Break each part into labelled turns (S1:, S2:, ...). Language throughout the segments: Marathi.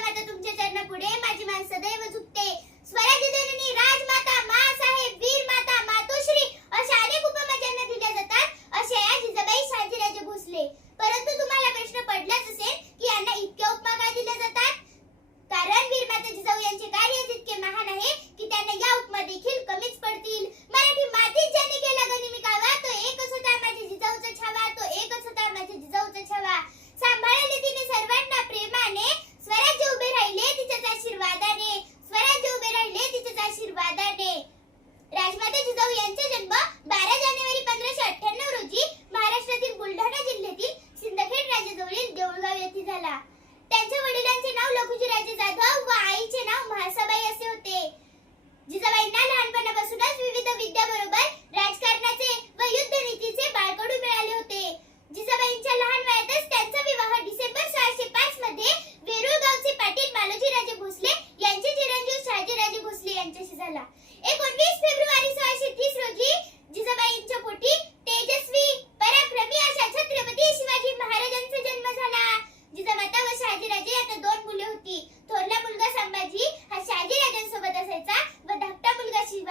S1: माता तुमच्या चरणा पुढे माझी मान सदैव झुकते. स्वराज्य जननी राजमाता मा त्यांच्या वडिलांचे नाव लखुजीराजे जाधव व आईचे नाव महासाबाई असे होते. जिजाबाईंना लहानपणापासूनच विविध विद्याबरोबर राजकारणाचे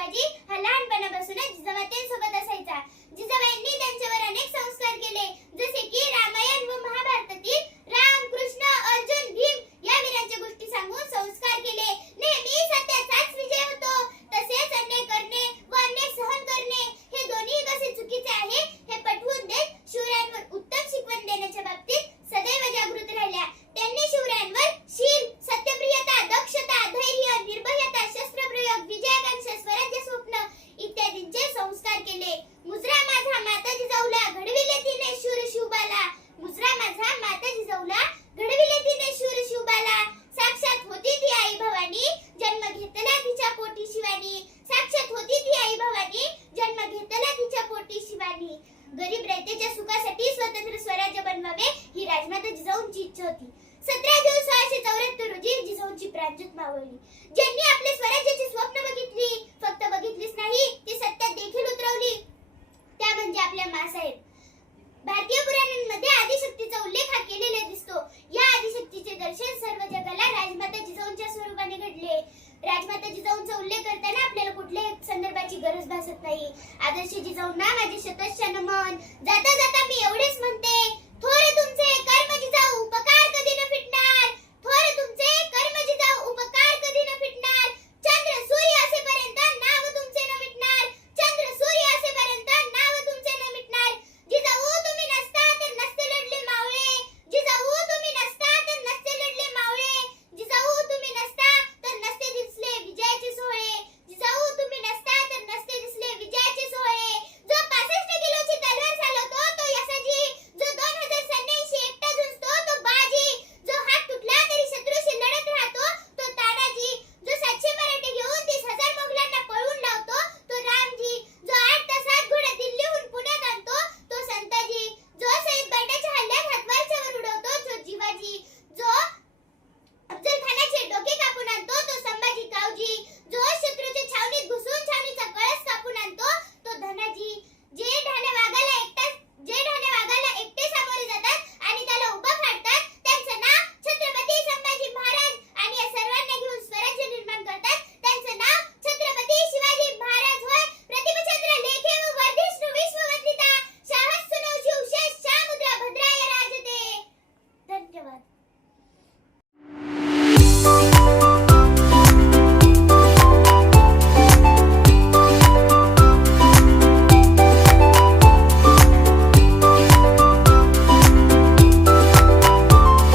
S1: बाबाजी हा लहानपणापासूनच जिजाबातींसोबत इच्छा होती सतरा जून सोळाशे चौऱ्याहत्तर रोजी जिजाऊंची प्रांजत मावळली. ज्यांनी आपले स्वराज्याची स्वप्न बघितली फक्त बघितलीच नाही ती सत्यात देखील उतरवली. त्या म्हणजे आपल्या मासाहेब. भारतीय पुराणांमध्ये आदिशक्तीचा उल्लेख हा केलेला दिसतो. या आदिशक्तीचे दर्शन सर्व जगाला राजमाता जिजाऊंच्या स्वरूपाने घडले. राजमाता जिजाऊंचा उल्लेख करताना आपल्याला कुठल्याही संदर्भाची गरज भासत नाही. आदर्श जिजाऊंना माझे शतश नमन जाता जाता मी एवढेच म्हणते.